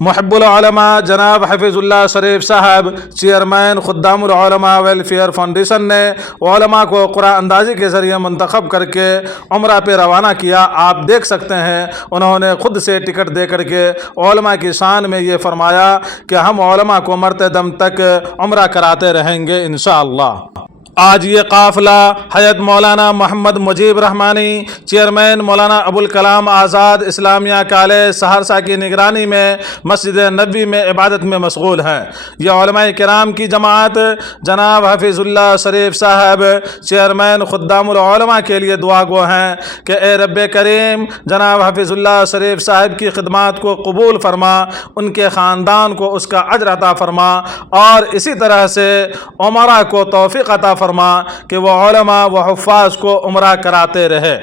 محب العلماء جناب حفیظ اللہ شریف صاحب چیئرمین خدام العلماء ویلفیئر فاؤنڈیشن نے علماء کو قرآن اندازی کے ذریعے منتخب کر کے عمرہ پہ روانہ کیا۔ آپ دیکھ سکتے ہیں انہوں نے خود سے ٹکٹ دے کر کے علماء کی شان میں یہ فرمایا کہ ہم علماء کو مرتے دم تک عمرہ کراتے رہیں گے انشاءاللہ۔ آج یہ قافلہ حضرت مولانا محمد مجیب رحمانی چیئرمین مولانا ابوالکلام آزاد اسلامیہ کالج سہرسہ کی نگرانی میں مسجد نبوی میں عبادت میں مشغول ہیں۔ یہ علماء کرام کی جماعت جناب حفیظ اللہ شریف صاحب چیئرمین خدام العلماء کے لیے دعا گو ہیں کہ اے رب کریم جناب حفیظ اللہ شریف صاحب کی خدمات کو قبول فرما، ان کے خاندان کو اس کا اجر عطا فرما، اور اسی طرح سے عمرہ کو توفیق عطا فرما کہ وہ علماء و حفاظ کو عمرہ کراتے رہے۔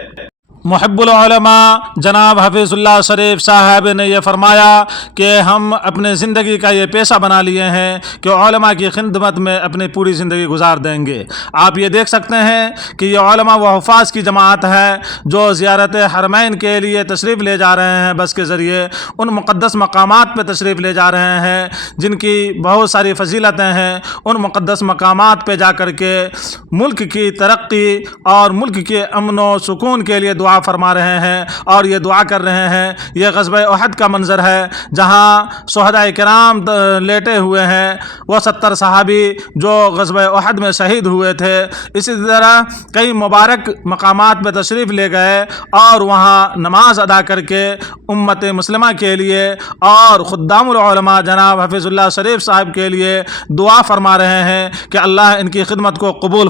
محب العلماء جناب حفیظ اللہ شریف صاحب نے یہ فرمایا کہ ہم اپنے زندگی کا یہ پیشہ بنا لیے ہیں کہ علماء کی خدمت میں اپنی پوری زندگی گزار دیں گے۔ آپ یہ دیکھ سکتے ہیں کہ یہ علماء و حفاظ کی جماعت ہے جو زیارت حرمین کے لیے تشریف لے جا رہے ہیں، بس کے ذریعے ان مقدس مقامات پہ تشریف لے جا رہے ہیں جن کی بہت ساری فضیلتیں ہیں۔ ان مقدس مقامات پہ جا کر کے ملک کی ترقی اور ملک کے امن و سکون کے لیے دعا فرما رہے ہیں، اور یہ دعا کر رہے ہیں۔ یہ غزوہ احد کا منظر ہے جہاں شہداء کرام لیٹے ہوئے ہیں، وہ 70 صحابی جو غزوہ احد میں شہید ہوئے تھے۔ اسی طرح کئی مبارک مقامات پہ تشریف لے گئے اور وہاں نماز ادا کر کے امت مسلمہ کے لیے اور خدام العلماء جناب حفیظ اللہ شریف صاحب کے لیے دعا فرما رہے ہیں کہ اللہ ان کی خدمت کو قبول